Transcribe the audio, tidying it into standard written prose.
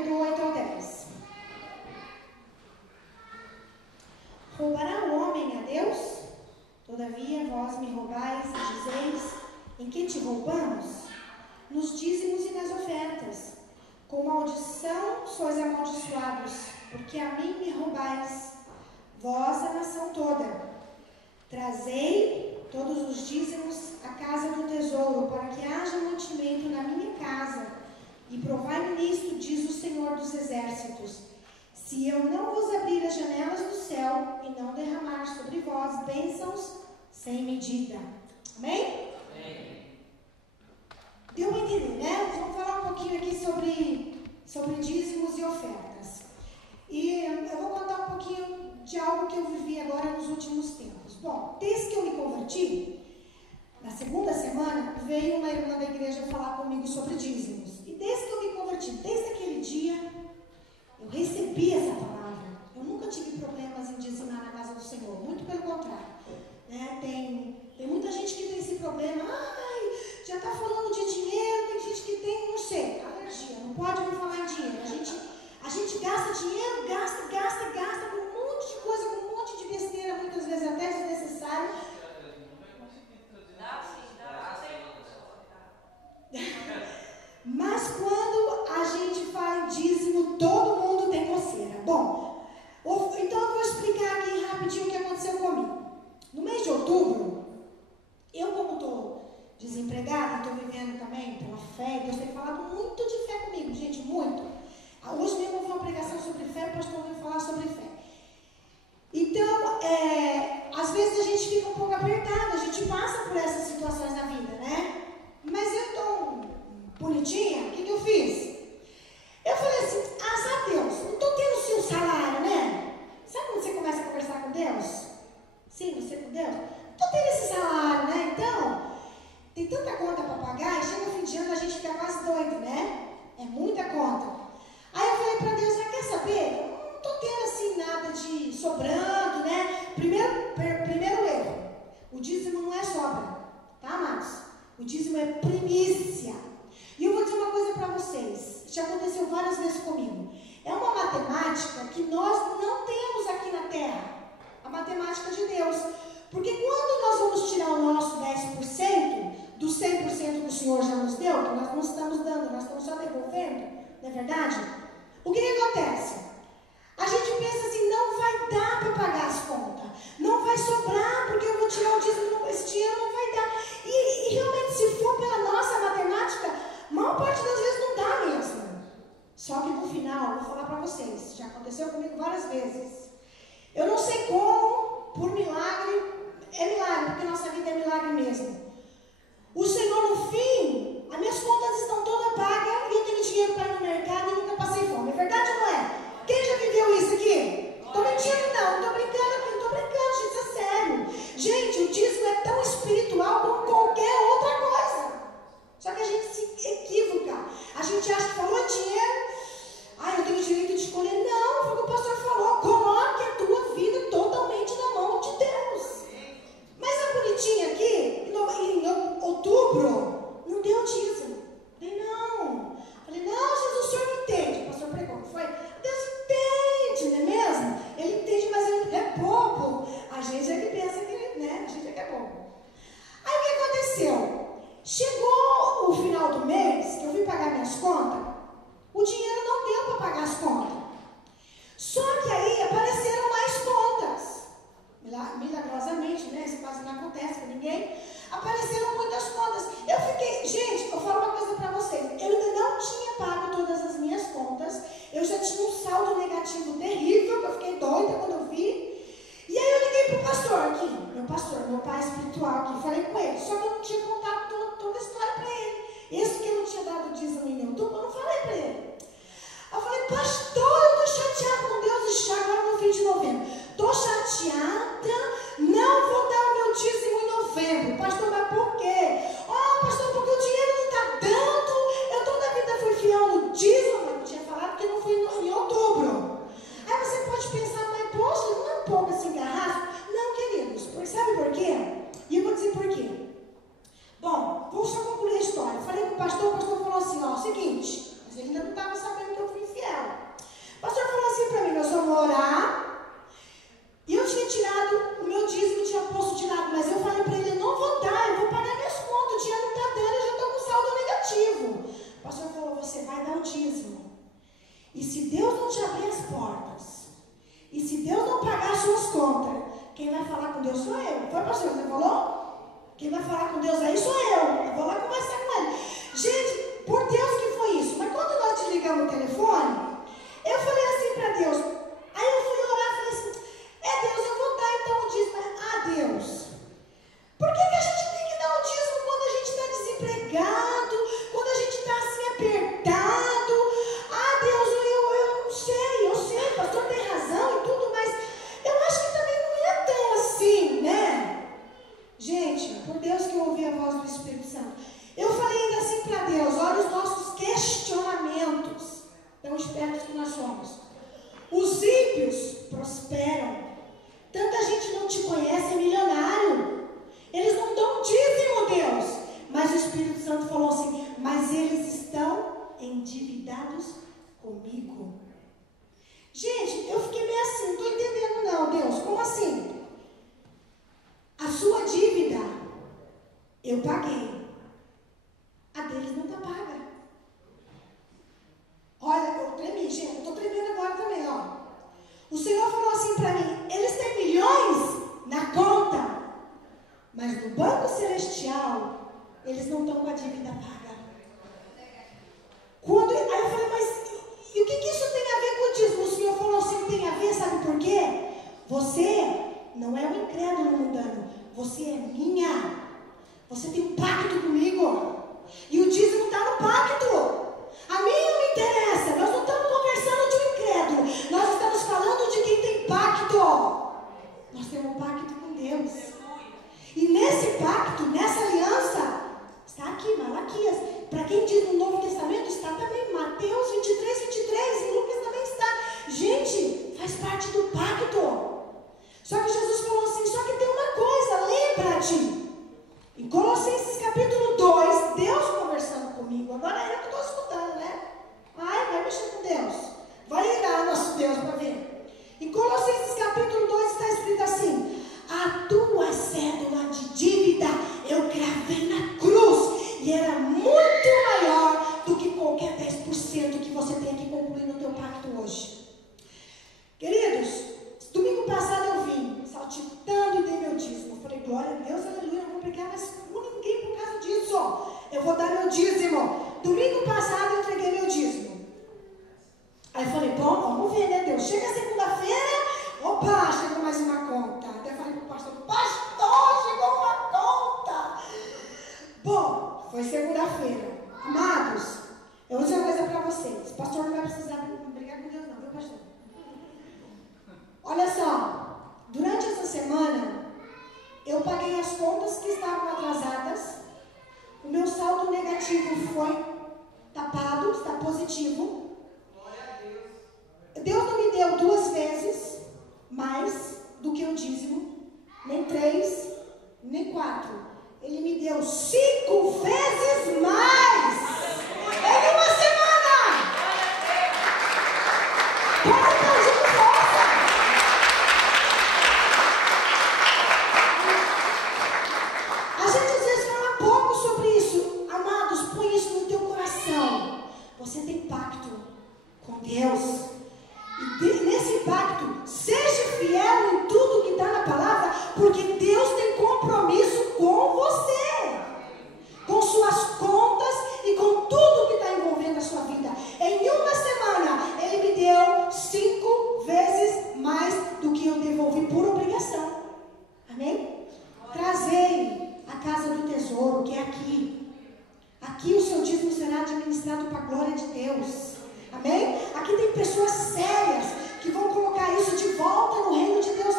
Evangelho do 8 ao 10. Roubará o homem a Deus? Todavia vós me roubais e dizeis: em que te roubamos? Nos dízimos e nas ofertas. Com maldição sois amaldiçoados, porque a mim me roubais, vós a nação toda. Trazei todos os dízimos à casa do tesouro, para que haja mantimento na minha casa, e provai-me nisto, diz o Senhor dos Exércitos, se eu não vos abrir as janelas do céu e não derramar sobre vós bênçãos sem medida. Amém? Amém. Deu para entender, né? Vamos falar um pouquinho aqui sobre dízimos e ofertas. E eu vou contar um pouquinho de algo que eu vivi agora nos últimos tempos. Bom, desde que eu me converti, na segunda semana, veio uma irmã da igreja falar comigo sobre dízimos. E desde que eu me converti, desde aquele dia, eu recebi essa palavra. Eu nunca tive problemas em dizimar na casa do Senhor, muito pelo contrário. Né? Tem muita gente que tem esse problema. Ai, já está falando de dinheiro, tem gente que tem, não sei, alergia, não pode me falar em dinheiro. A gente gasta dinheiro, gasta com um monte de coisa, com um monte de besteira, muitas vezes até desnecessário. Mas quando a gente fala em dízimo, todo mundo tem coceira. Bom, então eu vou explicar aqui rapidinho o que aconteceu comigo. No mês de outubro, eu como estou desempregada, estou vivendo também pela fé, Deus tem falado muito de fé comigo, gente, muito. Hoje mesmo eu vi uma pregação sobre fé, o pastor veio falar sobre fé. Então, às vezes a gente fica um pouco apertado, a gente passa por essas situações na vida, né? Mas eu estou bonitinha, o que eu fiz? Eu falei assim, sabe Deus, não estou tendo o seu salário, né? Sabe quando você começa a conversar com Deus? Sim, você com Deus? Não estou tendo esse salário, né? Então, tem tanta conta para pagar, e chega o fim de ano a gente fica quase doido, né? É muita conta. Aí eu falei para Deus, quer saber? Eu não estou tendo assim nada de sobrando, né? Primeiro erro, o dízimo não é sobra, tá, amados? O dízimo é primícia. E eu vou dizer uma coisa para vocês, já aconteceu várias vezes comigo. É uma matemática que nós não temos aqui na terra, a matemática de Deus. Porque quando nós vamos tirar o nosso 10% do 100% que o Senhor já nos deu, que nós não estamos dando, nós estamos só devolvendo, não é verdade? O que acontece? A gente pensa assim, não vai dar para pagar as contas, não vai sobrar porque eu vou tirar o dízimo, esse dinheiro não vai dar. E realmente, se for pela nossa matemática, a maior parte das vezes não dá mesmo. Só que no final, vou falar para vocês, já aconteceu comigo várias vezes. Eu não sei como, por milagre, é milagre, porque nossa vida é milagre mesmo. O Senhor, no fim, as minhas contas estão todas pagas e eu tenho dinheiro para ir no mercado e nunca passei fome. É verdade ou não é? Quem já viveu isso aqui? Estou mentindo não, estou brincando aqui, não estou brincando, gente, isso é sério. Gente, o dízimo é tão espiritual como qualquer outra coisa. Só que a gente se equivoca. A gente acha que falou dinheiro, eu tenho direito de escolher. Não, foi o que o pastor falou, coloque a tua vida totalmente na mão de Deus. Mas a bonitinha aqui, em outubro, não deu dízimo. Falei, não. Falei, não, Jesus, o senhor não entende. O pastor pregou, não foi? Deus entende, não é mesmo? Ele entende, mas ele é bobo. A gente é que pensa que, né? A gente é que é bobo. Aí o que aconteceu? Chegou o final do mês, que eu fui pagar minhas contas, o dinheiro não deu para pagar as contas. Só que aí apareceram mais contas. Milagrosamente, né? Isso quase não acontece com ninguém. Apareceram muitas contas. Eu fiquei, gente, eu falo uma coisa para vocês. Eu ainda não tinha pago todas as minhas contas. Eu já tinha um saldo negativo terrível, que eu fiquei doida quando eu vi. E aí eu liguei pro pastor aqui, meu pai espiritual aqui. Falei com ele, só que eu não tinha contado toda a história para ele. Esse que eu não tinha dado dízimo em outubro, eu não falei para ele. Eu falei, pastor, eu estou chateada com Deus agora no fim de novembro. Estou chateada, não vou dar o meu dízimo em novembro. Pastor, mas por quê? Pastor, porque o dinheiro não está dando. Eu toda a vida fui fiel no dízimo, mas eu tinha falado que não fui em outubro. Aí você pode pensar, mas poxa, não é um pouco assim garrafa? Não, queridos, sabe por quê? E eu vou dizer por quê. Bom, vou só concluir a história. Falei com o pastor falou assim, seguinte, mas ele ainda não estava sabendo que eu fui infiel. O pastor falou, você vai dar o dízimo. E se Deus não te abrir as portas, e se Deus não pagar as suas contas, quem vai falar com Deus sou eu. Foi, pastor, você falou? Quem vai falar com Deus aí sou eu vou lá conversar com ele. Gente, por Deus que foi isso. Mas quando nós desligamos o telefone, eu falei assim para Deus. Aí eu fui orar e falei assim, Deus, eu vou dar então o dízimo. Deus, por que a gente tem que dar o dízimo quando a gente está desempregado, quando a gente está assim apertado? Deus, eu sei, o pastor tem razão e tudo, mas eu acho que também não é tão assim, né? Gente, por Deus que eu ouvi a voz do Espírito Santo. Eu falei ainda assim para Deus, olha os nossos questionamentos, tão espertos que nós somos. Os ímpios prosperam. Tanta gente não te conhece, é milionário. Eles não dão dízimo, Deus. Mas o Espírito Santo falou assim, mas eles estão endividados comigo. Gente, eu fiquei meio assim, não estou entendendo não, Deus. Como assim? A sua dívida, eu paguei. A deles não está paga. Olha, eu tremi, gente. Eu estou tremendo agora também, ó. O Senhor falou assim para mim, eles têm milhões na conta, mas no banco celestial, eles não estão com a dívida paga. Aí eu falei, mas e o que isso tem a ver com o dízimo? O Senhor falou assim, tem a ver, sabe por quê? Você não é um incrédulo mundano, você é minha. Você tem um pacto comigo. E o dízimo está no pacto. A mim não me interessa, nós não estamos conversando de um incrédulo, nós estamos falando de quem tem pacto. Nós temos um pacto com Deus. E nesse pacto, nessa aliança, está aqui, Malaquias. Para quem diz no Novo Testamento, está também Mateus 23, 23, em Lucas também está. Gente, faz parte do pacto. Só que Jesus falou assim, só que tem uma coisa, lembra-te. Em Colossenses capítulo 2, Deus conversando comigo. Agora eu que estou escutando, né? Vai mexer com Deus. Vai ligar nosso Deus para ver. Em Colossenses capítulo 2 está escrito assim, a tua cédula de dívida eu cravei na cruz e era muito maior do que qualquer 10% que você tem que concluir no teu pacto hoje. Queridos, domingo passado eu vim saltitando e dei meu dízimo. Eu falei, glória a Deus, aleluia, não vou pegar mais com ninguém por causa disso. Eu vou dar meu dízimo. Domingo passado eu entreguei meu dízimo. Aí eu falei, bom, vamos ver, né, Deus? Chega segunda-feira, opa, chegou mais uma conta. Até falei pro pastor, chegou uma conta. Bom, foi segunda-feira. Amados, eu vou dizer uma coisa para vocês. O pastor não vai precisar brigar com Deus não, viu, pastor? Olha só, durante essa semana, eu paguei as contas que estavam atrasadas. O meu saldo negativo foi tapado, está positivo. Deus não me deu 2 vezes mais do que o dízimo, nem 3, nem 4. Ele me deu 5 vezes mais em uma semana. Para aplaudir com força. A gente às vezes fala pouco sobre isso. Amados, põe isso no teu coração. Você tem pacto com Deus. E nesse pacto, seja fiel em tudo que está na palavra, porque Deus tem compromisso com você, com suas contas e com tudo que está envolvendo a sua vida. Em uma semana, Ele me deu 5 vezes mais do que eu devolvi por obrigação. Amém? Trazei a casa do tesouro, que é aqui. Aqui o seu dízimo será administrado para a glória de Deus. Amém? Aqui tem pessoas sérias que vão colocar isso de volta no reino de Deus